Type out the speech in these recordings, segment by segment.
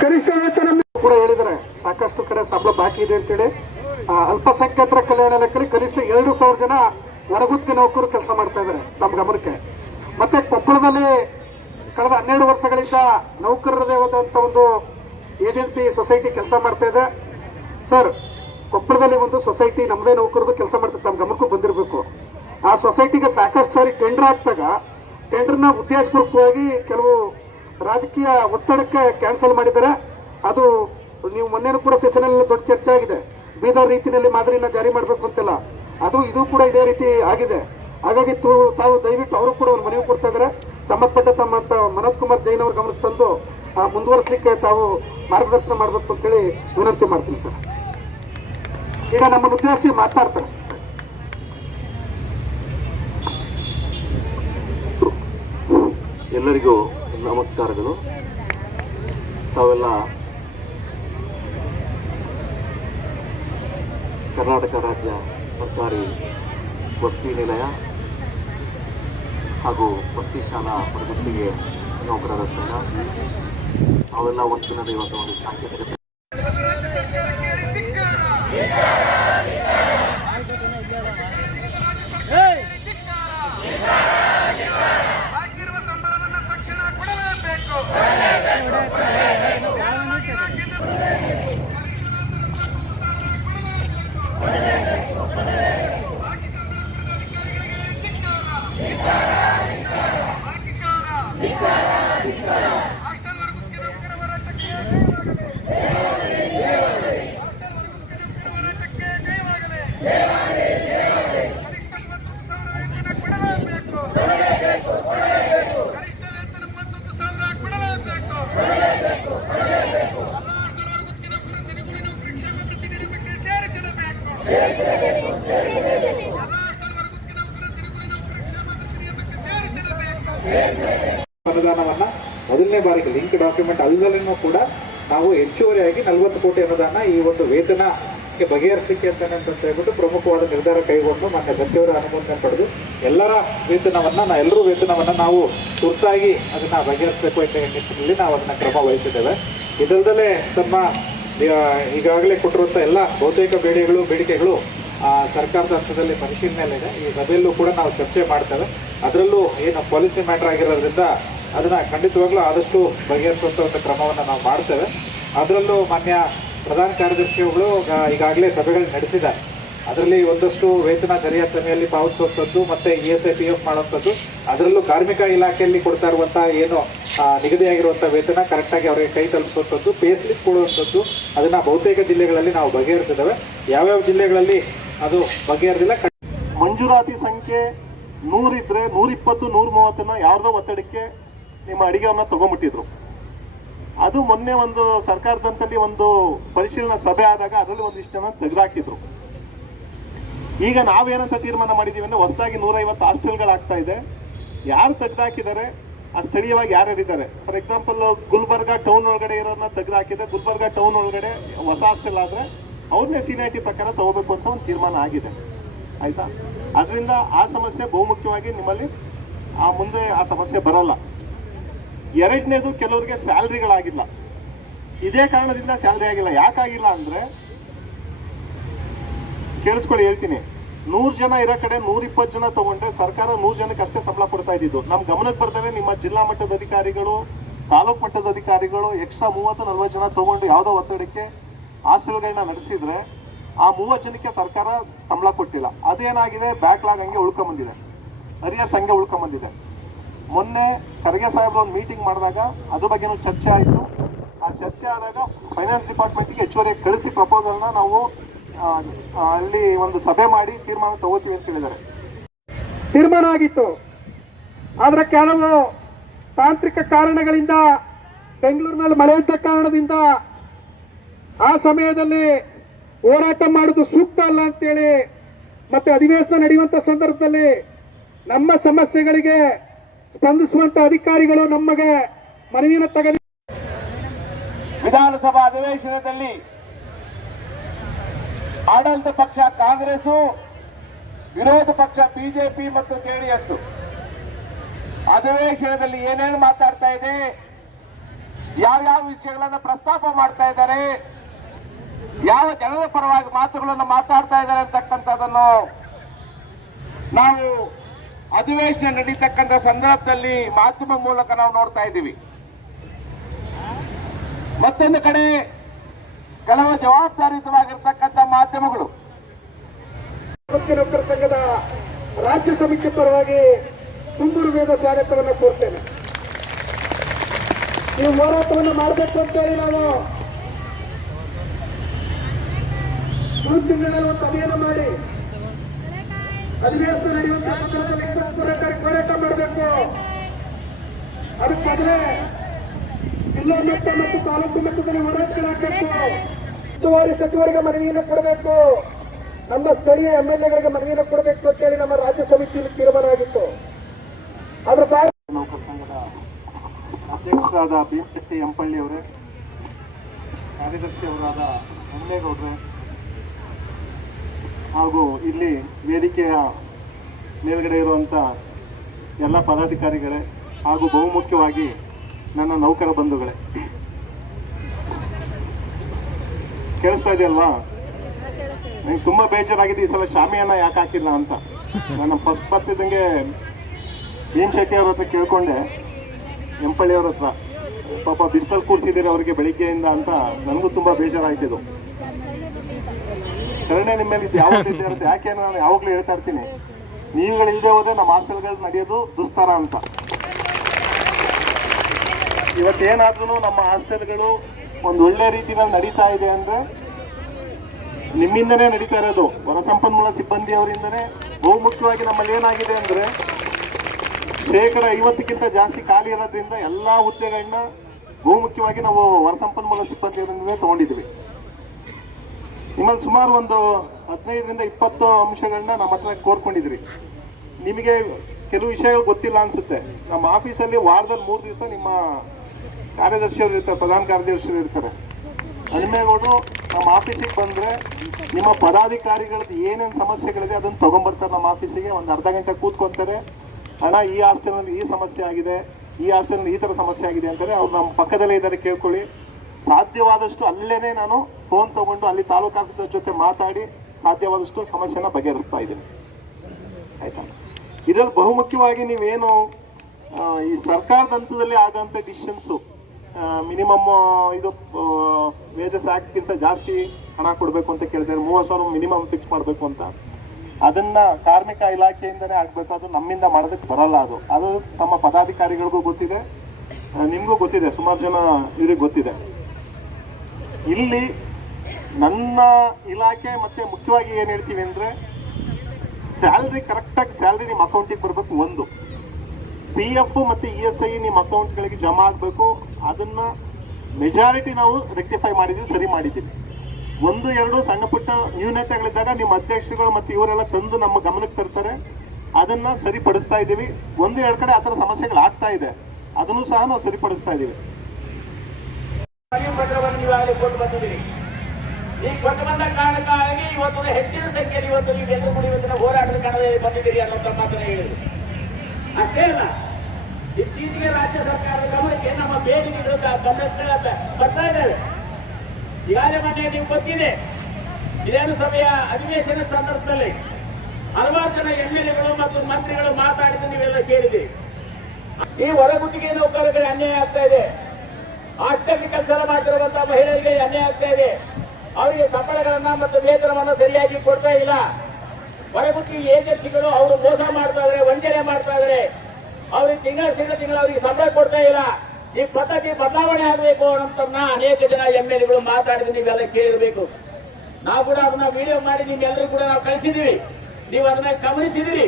ಕನಿಷ್ಠ ವೇತನ ಕೂಡ ಹೇಳಿದ್ದಾರೆ. ಸಾಕಷ್ಟು ಕಡೆ ಸಂಬಳ ಬಾಕಿ ಇದೆ ಅಂತೇಳಿ ಅಲ್ಪಸಂಖ್ಯಾತರ ಕಲ್ಯಾಣ ಇಲಾಖೆಯಲ್ಲಿ ಕನಿಷ್ಠ 2,000 ಜನ ಹೊರಗುತ್ತಿಗೆ ನೌಕರರು ಕೆಲಸ ಮಾಡ್ತಾ ಇದ್ದಾರೆ ತಮ್ಮ ಗಮನಕ್ಕೆ. ಮತ್ತೆ ಕೊಪ್ಪಳದಲ್ಲಿ ಕಳೆದ 12 ವರ್ಷಗಳಿಂದ ನೌಕರರದೇ ಆದಂತ ಒಂದು ಏಜೆನ್ಸಿ ಸೊಸೈಟಿ ಕೆಲಸ ಮಾಡ್ತಾ ಇದೆ. ಸರ್, ಕೊಪ್ಪಳದಲ್ಲಿ ಒಂದು ಸೊಸೈಟಿ ನಮ್ಮದೇ ನೌಕರರು ಕೆಲಸ ಮಾಡ್ತಾರೆ, ತಮ್ಮ ಗಮನಕ್ಕೂ ಬಂದಿರಬೇಕು. ಆ ಸೊಸೈಟಿಗೆ ಸಾಕಷ್ಟು ಸಾರಿ ಟೆಂಡರ್ ಹಾಕ್ದಾಗ ಟೆಂಡರ್ನ ಉದ್ದೇಶಪೂರ್ವಕವಾಗಿ ಕೆಲವು ರಾಜಕೀಯ ಒತ್ತಡಕ್ಕೆ ಕ್ಯಾನ್ಸಲ್ ಮಾಡಿದ್ದಾರೆ. ಅದು ನೀವು ಮೊನ್ನೆನೂ ಕೂಡ ಸೆಷನಲ್ಲಿ ದೊಡ್ಡ ಚರ್ಚೆ ಆಗಿದೆ. ಬೀದರ್ ರೀತಿಯಲ್ಲಿ ಮಾದರಿನ ಜಾರಿ ಮಾಡಬೇಕು ಅಂತೆಲ್ಲ, ಇದು ಕೂಡ ಇದೇ ರೀತಿ ಆಗಿದೆ. ಹಾಗಾಗಿ ತಾವು ದಯವಿಟ್ಟು ಅವರು ಕೂಡ ಒಂದು ಮನವಿ ಕೊಡ್ತಾ ಇದ್ದಾರೆ. ಸಂಬಂಧಪಟ್ಟ ತಮ್ಮಂತ ಮನೋಜ್ ಕುಮಾರ್ ಜೈನ್ ಅವ್ರ ಗಮನಕ್ಕೆ ತಂದು ಮುಂದುವರಿಸಲಿಕ್ಕೆ ತಾವು ಮಾರ್ಗದರ್ಶನ ಮಾಡಬೇಕು ಅಂತೇಳಿ ವಿನಂತಿ ಮಾಡ್ತೀನಿ ಸರ್. ಈಗ ನಮ್ಮ ಉದ್ದೇಶಿ ಮಾತಾಡ್ತಾರೆ. ಎಲ್ಲರಿಗೂ ನಮಸ್ಕಾರಗಳು. ತಾವೆಲ್ಲ ಕರ್ನಾಟಕ ರಾಜ್ಯ ಸರ್ಕಾರಿ ವಸತಿ ನಿಲಯ ಹಾಗೂ ವಸತಿ ಶಾಲಾ ಹೊರಗುತ್ತಿಗೆ ನೌಕರರ ಸಂಘ ತಾವೆಲ್ಲ ಒಂದಿನದ ಇವತ್ತು ಒಂದು ಸಾಂಕೇತಿಕ ಅನುದಾನವನ್ನ ಮೊದಲನೇ ಬಾರಿಗೆ ಲಿಂಕ್ ಡಾಕ್ಯುಮೆಂಟ್ ಅಲ್ಲದಲ್ಲೂ ಕೂಡ ನಾವು ಹೆಚ್ಚುವರಿಯಾಗಿ 40 ಕೋಟಿ ಅನುದಾನ ಈ ಒಂದು ವೇತನಕ್ಕೆ ಬಗೆಹರಿಸಲಿಕ್ಕೆ ಅಂತ ಹೇಳ್ಬಿಟ್ಟು ಪ್ರಮುಖವಾದ ನಿರ್ಧಾರ ಕೈಗೊಂಡು ಮೊನ್ನೆ ಸಚಿವರ ಅನುಮೋದನೆ ಪಡೆದು ಎಲ್ಲರೂ ವೇತನವನ್ನ ನಾವು ತುರ್ತಾಗಿ ಅದನ್ನ ಬಗೆಹರಿಸಬೇಕು ಎನ್ನುವ ನಿಟ್ಟಿನಲ್ಲಿ ನಾವು ಅದನ್ನ ಕ್ರಮ ವಹಿಸಿದ್ದೇವೆ. ಇದಲ್ಲದೆ ತಮ್ಮ ಈಗಾಗಲೇ ಕೊಟ್ಟಿರುವಂತಹ ಎಲ್ಲ ಬಹುತೇಕ ಬೇಡಿಕೆಗಳು ಸರ್ಕಾರದ ಹಂತದಲ್ಲಿ ಪರಿಶೀಲನೆಯಲ್ಲಿದೆ. ಈ ಸಭೆಯಲ್ಲೂ ಕೂಡ ನಾವು ಚರ್ಚೆ ಮಾಡ್ತೇವೆ. ಅದರಲ್ಲೂ ಏನು ಪಾಲಿಸಿ ಮ್ಯಾಟರ್ ಆಗಿರೋದ್ರಿಂದ ಅದನ್ನ ಖಂಡಿತವಾಗ್ಲೂ ಆದಷ್ಟು ಬಗೆಹರಿಸುವಂಥ ಒಂದು ಕ್ರಮವನ್ನು ನಾವು ಮಾಡ್ತೇವೆ. ಅದರಲ್ಲೂ ಮಾನ್ಯ ಪ್ರಧಾನ ಕಾರ್ಯದರ್ಶಿಗಳು ಈಗಾಗಲೇ ಸಭೆಗಳು ನಡೆಸಿದ್ದಾರೆ. ಅದರಲ್ಲಿ ಒಂದಷ್ಟು ವೇತನ ಸರಿಯಾದ ಸಮಯದಲ್ಲಿ ಪಾವತಿಸುವಂಥದ್ದು ಮತ್ತೆ ESIPF ಮಾಡುವಂಥದ್ದು, ಅದರಲ್ಲೂ ಕಾರ್ಮಿಕ ಇಲಾಖೆಯಲ್ಲಿ ಕೊಡ್ತಾ ಇರುವಂತಹ ಏನು ನಿಗದಿಯಾಗಿರುವಂಥ ವೇತನ ಕರೆಕ್ಟಾಗಿ ಅವರಿಗೆ ಕೈ ತಲುಪಿಸುವಂಥದ್ದು, ಪೇ ಸ್ಲಿಪ್ ಕೊಡುವಂಥದ್ದು, ಅದನ್ನ ಬಹುತೇಕ ಜಿಲ್ಲೆಗಳಲ್ಲಿ ನಾವು ಬಗೆಹರಿಸಿದ್ದೇವೆ. ಯಾವ್ಯಾವ ಜಿಲ್ಲೆಗಳಲ್ಲಿ ಅದು ಬಗೆಹರಿದಿಲ್ಲ, ಮಂಜೂರಾತಿ ಸಂಖ್ಯೆ 100 ಇದ್ರೆ 120, 130 ಯಾವ್ದೋ ಒತ್ತಡಕ್ಕೆ ನಿಮ್ಮ ಅಡಿಗೆಯನ್ನ ತಗೊಂಡ್ಬಿಟ್ಟಿದ್ರು. ಅದು ಮೊನ್ನೆ ಒಂದು ಸರ್ಕಾರದಂತಲ್ಲಿ ಒಂದು ಪರಿಶೀಲನಾ ಸಭೆ ಆದಾಗ ಅದರಲ್ಲಿ ಒಂದಿಷ್ಟು ಜನ ತೆಗೆದಾಕಿದ್ರು. ಈಗ ನಾವೇನಂತ ತೀರ್ಮಾನ ಮಾಡಿದೀವಿ ಅಂದ್ರೆ ಹೊಸದಾಗಿ 150 ಹಾಸ್ಟೆಲ್ಗಳಾಗ್ತಾ ಇದೆ. ಯಾರು ತೆಗೆದಾಕಿದ್ದಾರೆ ಆ ಸ್ಥಳೀಯವಾಗಿ ಯಾರ್ಯಾರಿದ್ದಾರೆ, ಫಾರ್ ಎಕ್ಸಾಂಪಲ್ ಗುಲ್ಬರ್ಗಾ ಟೌನ್ ಒಳಗಡೆ ಇರೋರನ್ನ ತೆಗೆದಾಕಿದೆ. ಗುಲ್ಬರ್ಗಾ ಟೌನ್ ಒಳಗಡೆ ಹೊಸ ಹಾಸ್ಟೆಲ್ ಆದ್ರೆ ಅವ್ರನ್ನೇ ಸೀನಿಯಾರಿಟಿ ಪ್ರಕಾರ ತಗೋಬೇಕು ಅಂತ ಒಂದು ತೀರ್ಮಾನ ಆಗಿದೆ. ಆಯ್ತಾ? ಅದರಿಂದ ಆ ಸಮಸ್ಯೆ ಬಹುಮುಖ್ಯವಾಗಿ ನಿಮ್ಮಲ್ಲಿ ಮುಂದೆ ಆ ಸಮಸ್ಯೆ ಬರಲ್ಲ. ಎರಡನೇದು, ಕೆಲವರಿಗೆ ಸ್ಯಾಲ್ರಿಗಳಾಗಿಲ್ಲ. ಇದೇ ಕಾರಣದಿಂದ ಸ್ಯಾಲ್ರಿ ಆಗಿಲ್ಲ. ಯಾಕಾಗಿಲ್ಲ ಅಂದ್ರೆ ಕೇಳಿಸ್ಕೊಳ್ಳಿ, ಹೇಳ್ತೀನಿ. 100 ಜನ ಇರೋ ಕಡೆ 120 ಜನ ತಗೊಂಡ್ರೆ ಸರ್ಕಾರ 100 ಜನಕ್ಕೆ ಅಷ್ಟೇ ಸಂಬಳ ಕೊಡ್ತಾ ಇದ್ದಿದ್ದು. ನಮ್ ಗಮನಕ್ಕೆ ಬರ್ತವೆ ನಿಮ್ಮ ಜಿಲ್ಲಾ ಮಟ್ಟದ ಅಧಿಕಾರಿಗಳು, ತಾಲೂಕು ಮಟ್ಟದ ಅಧಿಕಾರಿಗಳು ಎಕ್ಸ್ಟ್ರಾ 30-40 ಜನ ತಗೊಂಡು ಯಾವುದೋ ಒತ್ತಡಕ್ಕೆ ಹಾಸ್ಟೆಲ್ಗಳನ್ನ ನಡೆಸಿದ್ರೆ ಆ 30 ಜನಕ್ಕೆ ಸರ್ಕಾರ ಸಂಬಳ ಕೊಟ್ಟಿಲ್ಲ. ಅದೇನಾಗಿದೆ, ಬ್ಯಾಕ್ಲಾಗ್ ಹಂಗೆ ಉಳ್ಕೊಂಬಂದಿದೆ, ಅರಿಯರ್ಸ್ ಹಂಗೆ ಉಳ್ಕೊಂಬಂದಿದೆ. ಮೊನ್ನೆ ಖರ್ಗೆ ಸಾಹೇಬ್ರು ಒಂದು ಮೀಟಿಂಗ್ ಮಾಡಿದಾಗ ಅದ್ರ ಬಗ್ಗೆನೂ ಚರ್ಚೆ ಆಯಿತು. ಆ ಚರ್ಚೆ ಆದಾಗ ಫೈನಾನ್ಸ್ ಡಿಪಾರ್ಟ್ಮೆಂಟ್ಗೆ ಹೆಚ್ಚುವರಿ ಕಳಿಸಿ ಪ್ರಪೋಸಲ್ನ ನಾವು ಅಲ್ಲಿ ಒಂದು ಸಭೆ ಮಾಡಿ ತೀರ್ಮಾನ ತಗೋತೀವಿ ಅಂತ ಹೇಳಿದ್ದಾರೆ. ತೀರ್ಮಾನ ಆಗಿತ್ತು. ಆದ್ರೆ ಕೆಲವು ತಾಂತ್ರಿಕ ಕಾರಣಗಳಿಂದ, ಬೆಂಗಳೂರಿನಲ್ಲಿ ಮಳೆ ಇದ್ದ ಕಾರಣದಿಂದ ಆ ಸಮಯದಲ್ಲಿ ಹೋರಾಟ ಮಾಡೋದು ಸೂಕ್ತ ಅಲ್ಲ ಅಂತೇಳಿ ಮತ್ತೆ ಅಧಿವೇಶನ ನಡೆಯುವಂತ ಸಂದರ್ಭದಲ್ಲಿ ನಮ್ಮ ಸಮಸ್ಯೆಗಳಿಗೆ ಸ್ಪಂದಿಸುವಂತ ಅಧಿಕಾರಿಗಳು ನಮಗೆ ಮನವಿಯನ್ನು ತೆಗೆದು ವಿಧಾನಸಭಾ ಅಧಿವೇಶನದಲ್ಲಿ ಆಡಳಿತ ಪಕ್ಷ ಕಾಂಗ್ರೆಸ್, ವಿರೋಧ ಪಕ್ಷ ಬಿಜೆಪಿ ಮತ್ತು ಜೆಡಿಎಸ್ ಅಧಿವೇಶನದಲ್ಲಿ ಏನೇನು ಮಾತಾಡ್ತಾ ಇದೆ, ಯಾವ್ಯಾವ ವಿಷಯಗಳನ್ನ ಪ್ರಸ್ತಾಪ ಮಾಡ್ತಾ ಇದ್ದಾರೆ, ಯಾವ ಜನರ ಪರವಾಗಿ ಮಾತುಗಳನ್ನು ಮಾತಾಡ್ತಾ ಇದ್ದಾರೆ ಅಂತಕ್ಕಂಥದ್ದನ್ನು ನಾವು ಅಧಿವೇಶನ ನಡೀತಕ್ಕಂಥ ಸಂದರ್ಭದಲ್ಲಿ ಮಾಧ್ಯಮ ಮೂಲಕ ನಾವು ನೋಡ್ತಾ ಇದ್ದೀವಿ. ಮತ್ತೊಂದು ಕಡೆ ಕೆಲವು ಜವಾಬ್ದಾರಿಯುತವಾಗಿರ್ತಕ್ಕಂಥ ಮಾಧ್ಯಮಗಳು ನೌಕರ ಸಂಘದ ರಾಜ್ಯ ಸಮಿತಿ ಪರವಾಗಿ ತುಂಬುರುವೇದ ಸ್ವಾಗತವನ್ನು ಕೋರ್ತೇನೆ. ಈ ಹೋರಾಟವನ್ನು ಮಾಡಬೇಕು ಅಂತ ಹೇಳಿ ನಾವು ಜೂನ್ ತಿಂಗಳಲ್ಲಿ ಒಂದು ಸಭೆಯನ್ನು ಮಾಡಿ ಅಧಿವೇಶನ ನಡೆಯುವಂತಹ ಹೋರಾಟ ಮಾಡಬೇಕು. ಅದಕ್ಕಾದ್ರೆ ಜಿಲ್ಲಾ ಮಟ್ಟ ಮತ್ತು ತಾಲೂಕು ಮಟ್ಟದಲ್ಲಿ ಹೋರಾಟಗಳಾಗಬೇಕು. ಉಸ್ತುವಾರಿ ಸಚಿವರಿಗೆ ಮನವಿಯನ್ನು ಕೊಡಬೇಕು, ನಮ್ಮ ಸ್ಥಳೀಯ MLAಗಳಿಗೆ ಮನವಿಯನ್ನು ಕೊಡಬೇಕು ಅಂತ ಹೇಳಿ ನಮ್ಮ ರಾಜ್ಯ ಸಮಿತಿಯಲ್ಲಿ ತೀರ್ಮಾನ ಆಗಿತ್ತು. ಅದರ ನೌಕರ ಸಂಘದ ಅಧ್ಯಕ್ಷರಾದ ಭೀಮಶೆಟ್ಟಿ ಎಂಪಳ್ಳಿ ಅವರೇ, ಕಾರ್ಯದರ್ಶಿಯವರಾದ ಹನ್ಮೇಗೌಡ್ರೆ ಹಾಗೂ ಇಲ್ಲಿ ವೇದಿಕೆಯ ಮೇಲ್ಗಡೆ ಇರುವಂಥ ಎಲ್ಲ ಪದಾಧಿಕಾರಿಗಳೇ ಹಾಗೂ ಬಹುಮುಖ್ಯವಾಗಿ ನನ್ನ ನೌಕರ ಬಂಧುಗಳೇ, ಕೇಳಿಸ್ತಾ ಇದೆಯಲ್ವಾ? ನನಗೆ ತುಂಬ ಬೇಜಾರಾಗಿದೆ ಈ ಸಲ ಶಾಮಿಯಾನ ಯಾಕೆ ಹಾಕಿಲ್ಲ ಅಂತ. ನಾನು ಫಸ್ಟ್ ಬರ್ತಿದ್ದಂಗೆ ಭೀಮಶೆಟ್ಟಿ ಅವ್ರ ಹತ್ರ ಕೇಳ್ಕೊಂಡೆ, ಎಂಪಳ್ಳಿ ಅವ್ರ ಹತ್ರ, ಪಾಪ ಬಿಸಿಲಲ್ಲಿ ಕೂರ್ಸಿದ್ದೀರಿ ಅವರಿಗೆ ಬೆಳಿಗ್ಗೆಯಿಂದ ಅಂತ. ನನಗೂ ತುಂಬ ಬೇಜಾರಾಯ್ತಿದ್ದು. ಕರುಣೆ ನಿಮ್ಮ ಮೇಲೆ ಇದು ಯಾವಾಗ ಇರುತ್ತೆ, ಯಾಕೆ ನಾನು ಯಾವಾಗಲೂ ಹೇಳ್ತಾ ಇರ್ತೀನಿ, ನೀವುಗಳಿಲ್ಲದೆ ಹೋದ್ರೆ ನಮ್ಮ ಹಾಸ್ಟೆಲ್ಗಳು ನಡೆಯೋದು ದುಸ್ತರ ಅಂತ. ಇವತ್ತೇನಾದ್ರೂ ನಮ್ಮ ಹಾಸ್ಟೆಲ್ಗಳು ಒಂದು ಒಳ್ಳೆ ರೀತಿಯಲ್ಲಿ ನಡೀತಾ ಇದೆ ಅಂದ್ರೆ ನಿಮ್ಮಿಂದನೇ ನಡೀತಾ ಇರೋದು, ಹೊರ ಸಂಪನ್ಮೂಲ ಸಿಬ್ಬಂದಿ ಅವರಿಂದನೇ. ಬಹುಮುಖ್ಯವಾಗಿ ನಮ್ಮಲ್ಲಿ ಏನಾಗಿದೆ ಅಂದ್ರೆ 50% ಜಾಸ್ತಿ ಖಾಲಿ ಇರೋದ್ರಿಂದ ಎಲ್ಲಾ ಹುದ್ದೆಗಳನ್ನ ಬಹುಮುಖ್ಯವಾಗಿ ನಾವು ಹೊರ ಸಂಪನ್ಮೂಲ ಸಿಬ್ಬಂದಿಯವರಿಂದಲೇ ತಗೊಂಡಿದ್ವಿ. ನಿಮ್ಮಲ್ಲಿ ಸುಮಾರು ಒಂದು 15ರಿಂದ 20 ಅಂಶಗಳನ್ನ ನಮ್ಮ ಹತ್ರ ಕೋರ್ಕೊಂಡಿದ್ರಿ. ನಿಮಗೆ ಕೆಲವು ವಿಷಯಗಳು ಗೊತ್ತಿಲ್ಲ ಅನ್ಸುತ್ತೆ. ನಮ್ಮ ಆಫೀಸಲ್ಲಿ ವಾರದಲ್ಲಿ 3 ದಿವಸ ನಿಮ್ಮ ಕಾರ್ಯದರ್ಶಿಯವರು ಇರ್ತಾರೆ, ಪ್ರಧಾನ ಕಾರ್ಯದರ್ಶಿಯವರು ಇರ್ತಾರೆ. ಹನುಮೇಗೌಡರು ನಮ್ಮ ಆಫೀಸಿಗೆ ಬಂದರೆ ನಿಮ್ಮ ಪದಾಧಿಕಾರಿಗಳದ್ದು ಏನೇನು ಸಮಸ್ಯೆಗಳಿದೆ ಅದನ್ನು ತೊಗೊಂಬರ್ತಾರೆ ನಮ್ಮ ಆಫೀಸಿಗೆ. ಒಂದು ಅರ್ಧ ಗಂಟೆ ಕೂತ್ಕೊತಾರೆ, ಅಣ್ಣ ಈ ಹಾಸ್ಟೆಲ್ನಲ್ಲಿ ಈ ಸಮಸ್ಯೆ ಆಗಿದೆ, ಈ ಹಾಸ್ಟೆಲ್ನಲ್ಲಿ ಈ ಥರ ಸಮಸ್ಯೆ ಆಗಿದೆ ಅಂತಾರೆ. ಅವ್ರು ನಮ್ಮ ಪಕ್ಕದಲ್ಲೇ ಇದ್ದಾರೆ, ಕೇಳ್ಕೊಳ್ಳಿ. ಸಾಧ್ಯವಾದಷ್ಟು ಅಲ್ಲೇನೆ ನಾನು ಫೋನ್ ತಗೊಂಡು ಅಲ್ಲಿ ತಾಲೂಕು ಆಫೀಸರ್ ಜೊತೆ ಮಾತಾಡಿ ಸಾಧ್ಯವಾದಷ್ಟು ಸಮಸ್ಯೆನ ಬಗೆಹರಿಸ್ತಾ ಇದ್ದೀನಿ. ಆಯ್ತಾ? ಇದರಲ್ಲಿ ಬಹುಮುಖ್ಯವಾಗಿ ನೀವೇನು ಈ ಸರ್ಕಾರದ ಹಂತದಲ್ಲಿ ಆಗೋಂಥ ಡಿಸಿಷನ್ಸು, ಮಿನಿಮಮ್ ಇದು ವೇಜಸ್ ಆಕ್ಟ್ಗಿಂತ ಜಾಸ್ತಿ ಹಣ ಕೊಡಬೇಕು ಅಂತ ಕೇಳ್ತಾರೆ, 30,000 ಮಿನಿಮಮ್ ಫಿಕ್ಸ್ ಮಾಡಬೇಕು ಅಂತ. ಅದನ್ನ ಕಾರ್ಮಿಕ ಇಲಾಖೆಯಿಂದನೇ ಆಗಬೇಕು, ಅದು ನಮ್ಮಿಂದ ಮಾಡೋದಕ್ಕೆ ಬರಲ್ಲ. ಅದು ತಮ್ಮ ಪದಾಧಿಕಾರಿಗಳಿಗೂ ಗೊತ್ತಿದೆ, ನಿಮಗೂ ಗೊತ್ತಿದೆ, ಸುಮಾರು ಜನ ಇವ್ರಿಗೆ ಗೊತ್ತಿದೆ. ಇಲ್ಲಿ ನನ್ನ ಇಲಾಖೆ ಮತ್ತೆ ಮುಖ್ಯವಾಗಿ ಏನು ಹೇಳ್ತೀವಿ ಅಂದರೆ, ಸ್ಯಾಲ್ರಿ ಕರೆಕ್ಟಾಗಿ ಸ್ಯಾಲ್ರಿ ನಿಮ್ಮ ಅಕೌಂಟಿಗೆ ಬರಬೇಕು. ಒಂದು PF ಮತ್ತು ESI ನಿಮ್ಮ ಅಕೌಂಟ್ಗಳಿಗೆ ಜಮಾ ಆಗಬೇಕು. ಅದನ್ನ ಮೆಜಾರಿಟಿ ನಾವು ರೆಕ್ಟಿಫೈ ಮಾಡಿದ್ದೀವಿ, ಸರಿ ಮಾಡಿದ್ದೀವಿ. 1-2 ಸಣ್ಣ ಪುಟ್ಟ ನ್ಯೂನತೆಗಳಿದ್ದಾಗ ನಿಮ್ಮ ಅಧ್ಯಕ್ಷರುಗಳು ಮತ್ತು ಇವರೆಲ್ಲ ತಂದು ನಮ್ಮ ಗಮನಕ್ಕೆ ತರ್ತಾರೆ, ಅದನ್ನ ಸರಿಪಡಿಸ್ತಾ ಇದ್ದೀವಿ. 1-2 ಕಡೆ ಆ ಥರ ಸಮಸ್ಯೆಗಳು ಆಗ್ತಾ ಇದೆ, ಅದನ್ನು ಸಹ ನಾವು ಸರಿಪಡಿಸ್ತಾ ಇದ್ದೀವಿ. ಈಗಾಗಲೇ ಕೊಟ್ಟು ಬಂದಿದ್ದೀರಿ. ಈ ಕೊಟ್ಟು ಬಂದ ಕಾರಣಕ್ಕಾಗಿ ಇವತ್ತು ಹೆಚ್ಚಿನ ಸಂಖ್ಯೆಯಲ್ಲಿ ಇವತ್ತು ನೀವು ಎದುರುಗಡೆ ಇವತ್ತಿನ ಹೋರಾಟದ ಕಣದಲ್ಲಿ ಬಂದಿದ್ದೀರಿ ಅನ್ನೋ ಮಾತನ್ನ ಹೇಳಿದ್ರು. ಅಷ್ಟೇ ಅಲ್ಲ, ಇತ್ತೀಚೆಗೆ ರಾಜ್ಯ ಸರ್ಕಾರದ ಗಮನಕ್ಕೆ ನಮ್ಮ ಬೇಡಿಕೆಗಳು ಗಮನಕ್ಕೆ ಬರ್ತಾ ಇದ್ದಾವೆ. ಈಗಾಗಲೇ ಮೊನ್ನೆ ನೀವು ಗೊತ್ತಿದೆ, ವಿಧಾನಸಭೆಯ ಅಧಿವೇಶನ ಸಂದರ್ಭದಲ್ಲಿ ಹಲವಾರು ಜನ MLAಗಳು ಮತ್ತು ಮಂತ್ರಿಗಳು ಮಾತಾಡಿದ್ದು ನೀವೆಲ್ಲ ಕೇಳಿದ್ದೀರಿ. ಈ ಹೊರಗುತ್ತಿಗೆ ನೌಕರರಿಗೆ ಅನ್ಯಾಯ ಆಗ್ತಾ ಇದೆ, ಹಾಸ್ಟೆಲ್ ಕೆಲಸ ಮಾಡ್ತಿರುವಂತಹ ಮಹಿಳೆಯರಿಗೆ ಅನ್ಯಾಯ ಆಗ್ತಾ ಇದೆ. ಅವರಿಗೆ ಸಂಬಳಗಳನ್ನ ಮತ್ತು ವೇತನವನ್ನು ಸರಿಯಾಗಿ ಕೊಡ್ತಾ ಇಲ್ಲ. ಹೊರಗುತ್ತಿಗೆ ಏಜೆನ್ಸಿಗಳು ಅವರು ಮೋಸ ಮಾಡ್ತಾ ಇದ್ದಾರೆ, ವಂಚನೆ ಮಾಡ್ತಾ ಇದ್ದಾರೆ. ಅವ್ರಿಗೆ ತಿಂಗಳ ಅವರಿಗೆ ಸಂಬಳ ಕೊಡ್ತಾ ಇಲ್ಲ. ಈ ಪದ್ಧತಿ ಬದಲಾವಣೆ ಆಗಬೇಕು ಅಂತ ಅನೇಕ ಜನ MLAಗಳು ಮಾತಾಡಿದ್ರೆ ನೀವೆಲ್ಲ ಕೇಳಿರ್ಬೇಕು. ನಾವು ಕೂಡ ಅದನ್ನ ವಿಡಿಯೋ ಮಾಡಿ ನಿಮ್ಗೆಲ್ಲರಿಗೂ ಕೂಡ ನಾವು ಕಳಿಸಿದೀವಿ, ನೀವು ಅದನ್ನ ಗಮನಿಸಿದಿರಿ.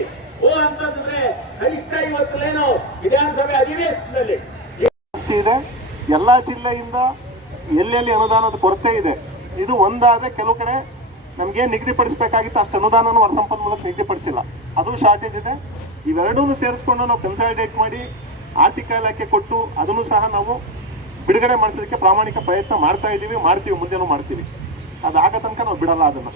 ಅಂತಂದ್ರೆ ಕನಿಷ್ಠ ಇವತ್ತೇನೋ ವಿಧಾನಸಭೆ ಅಧಿವೇಶನದಲ್ಲಿ ಇದೆ, ಎಲ್ಲಾ ಜಿಲ್ಲೆಯಿಂದ ಎಲ್ಲೆಲ್ಲಿ ಅನುದಾನದ ಕೊರತೆ ಇದೆ. ಇದು ಒಂದಾದ್ರೆ ಕೆಲವು ಕಡೆ ನಮ್ಗೆ ನಿಗದಿಪಡಿಸಬೇಕಾಗಿತ್ತು ಅಷ್ಟು ಅನುದಾನನೂ ಹೊರ ಸಂಪನ್ಮೂಲಕ್ಕೆ ನಿಗದಿಪಡಿಸಿಲ್ಲ, ಅದು ಶಾರ್ಟೇಜ್ ಇದೆ. ಇವೆರಡೂ ಸೇರಿಸ್ಕೊಂಡು ನಾವು ಕನ್ಸಾಲಿಡೇಟ್ ಮಾಡಿ ಆರ್ಥಿಕ ಇಲಾಖೆ ಕೊಟ್ಟು ಅದನ್ನು ಸಹ ನಾವು ಬಿಡುಗಡೆ ಮಾಡಿಸೋದಕ್ಕೆ ಪ್ರಾಮಾಣಿಕ ಪ್ರಯತ್ನ ಮಾಡ್ತಾ ಇದ್ದೀವಿ, ಮಾಡ್ತೀವಿ, ಮುಂದೆನೂ ಮಾಡ್ತೀವಿ. ಅದಾಗ ತನಕ ನಾವು ಬಿಡಲ್ಲ ಅದನ್ನ.